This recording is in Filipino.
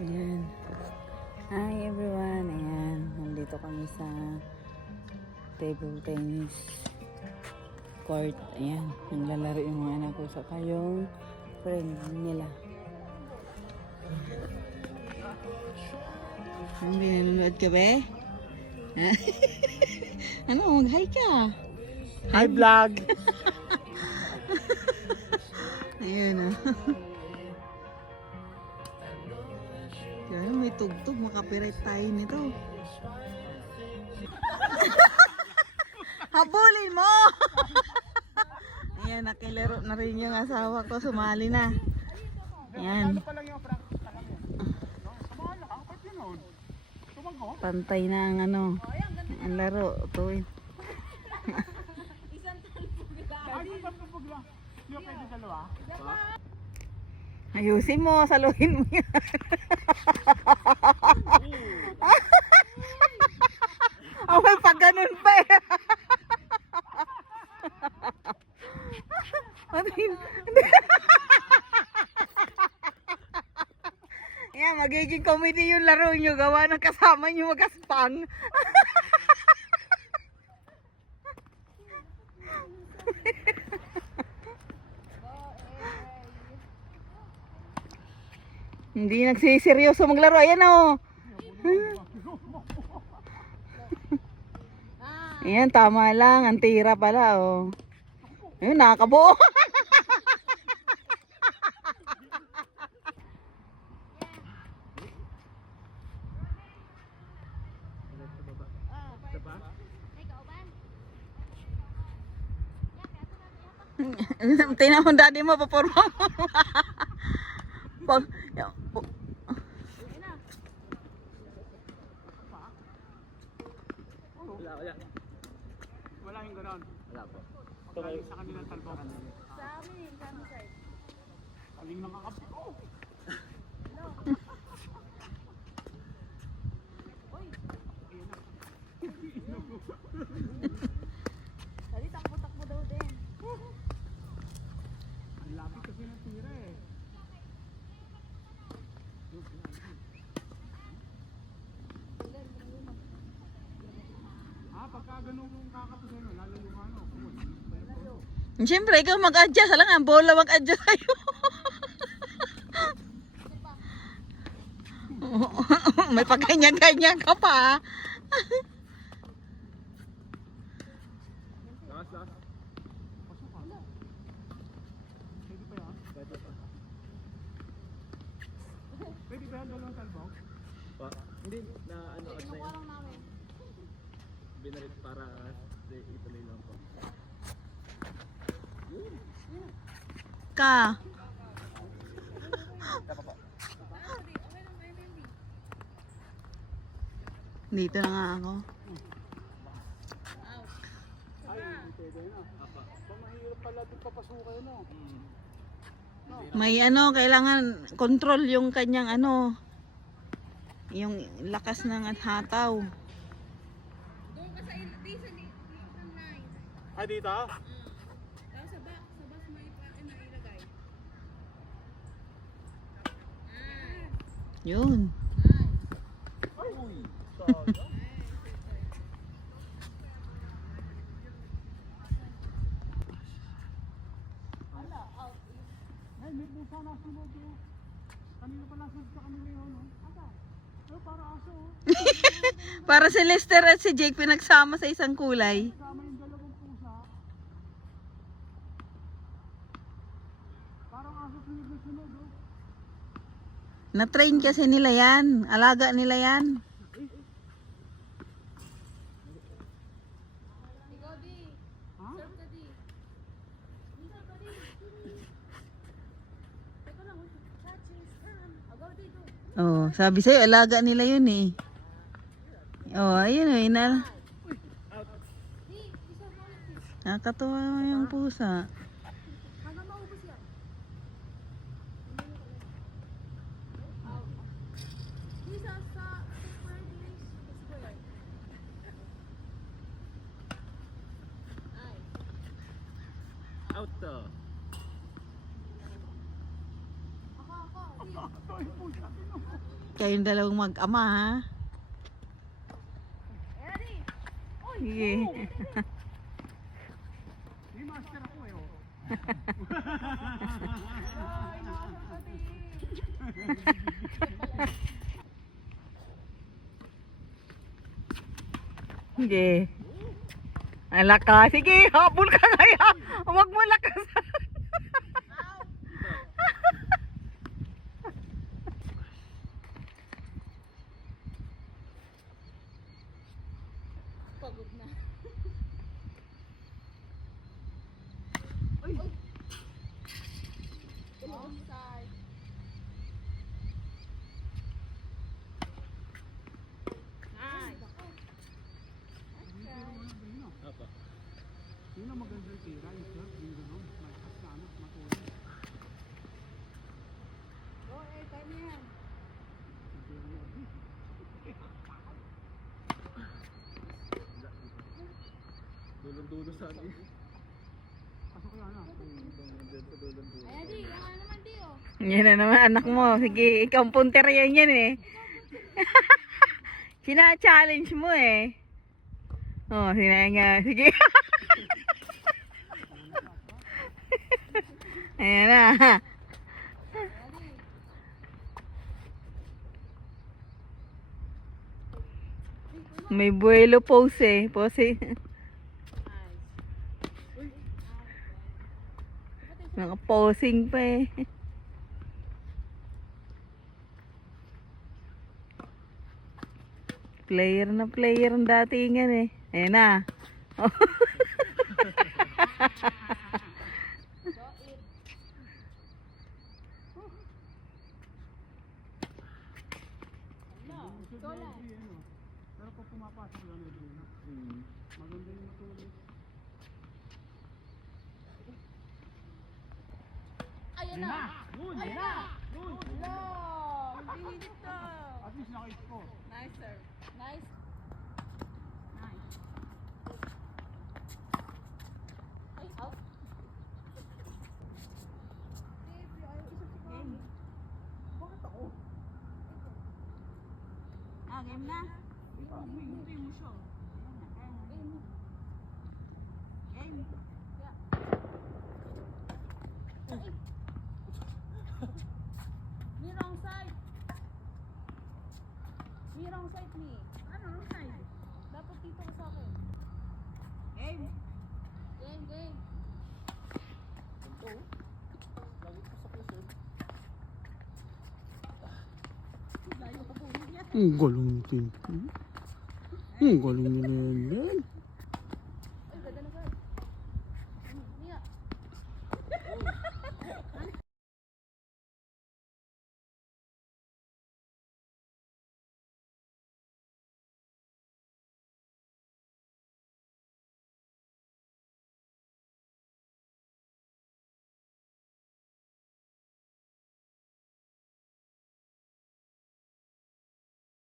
Ayan. Hi everyone. Ayan. Nandito kami sa table tennis court. Ayan. Naglalaro yung mga anak ko sa kayong friend nila. Hindi nanonood ka ba? Ano? Mag-hi ka. Hi vlog! Ayan o. Yan, may tugtog. Makapiright tayo nito. Habulin mo! Ayan, nakilaro na rin yung asawa ko. Sumali na. Ayan. Pantay na ang ano. Ang laro. Ito eh. Ayusin mo, saluhin mo yan. Oh, may pag ganun pa eh. Yan, magiging comedy yung laro nyo. Gawa ng kasama nyo magaspang. Hindi nagsiseryoso maglaro. Ayan o. Ayan, tama lang. Ang tira pala o. Ayun, nakakabuo. Tingnan mo daddy mo, paporma mo. Pag, Wala yung gano'n. Wala po. Galing sa kanilang talbog. Sa amin, kami side. Kaling nakakapi ko. Dali, takbo-takbo daw din. Ang lapit kasi ng tira eh. Pagka ganun kung kakatusin mo, lalo yung ano, siyempre, ikaw mag-adjust. Alam nga, bola mag-adjust sa'yo. May pagkanya-kanya ka pa. Last. Pasok ka. Pwede pa yan? Pwede pa. Pwede ba yan dalawang talbog? Hindi, na ano at na yun. Binarit para ituloy lang po. Ka. Dito na nga ako. Ay, hindi pwede na. Mahirap pala din papasukin no. May ano, kailangan control yung kanyang ano. Yung lakas ng hataw. Doon ka sa line. Ay, dito? Tapos sa bus may ilagay. Yun. Uy, sayang. Ay, may pusa na sunod yun. Kanina pa nasa sa kanila yun, no? Asa? Pero para aso, oh. Para si Lester at si Jake pinagsama sa isang kulay. Kasama yung dalawang pusa. Parang aso sunod, oh. Na-train kasi nila yan. Alaga nila yan. Ikaw di. Ha? Serve ka di. Minsan ka di. Teka lang, catching. Agaw di do. Oh, sabi sa'yo, alaga nila yun eh. Oh, ayun eh. Di, isa mo ulit. Nakakatuwa yung pusa. Hanggang maubos yan. Di sa square di. Square. Ay. Out to. Ako. Di. Ito yung pusa. Kayong dalawang mag-ama, ha? Sige. May master ako eh, oh. Sige. Alak ka. Sige, habol ka kaya. Huwag mo lakas. Pagod na. Offside. Nice. Apa. Yun ang magandang tira, yung surf, yung gano'n. Malakas na ano, matulog. Go, kaya niya yan. Dulong-dulo sa akin. Pasok yan ah. Dyan sa dulong-dulo. Ayan, di. Yung ano naman, di, oh. Yan na naman anak mo. Sige, ikaw ang punter yan eh. Sina-challenge mo eh. Oh, sinanga. Sige. Ayan na. May buwelo pose eh. Pose. Naka-posing pa eh. Player na player ang datingan eh. Ayan na. Pero pag pumapasok yan, maganda yung matulog. Ayan na. Ayan na. Hello. Hindi hinit to. At least naka-score. Nice, sir. Nice. Nice. Ay, out. Game. Bakit ako? Game na. Hindi mo siya. Game. Game. Ni wrong side. Ni wrong side ni. Ano wrong side? Dapat dito ka sa akin. Game. Game, game. Ang galing din. Ang galing nila yan.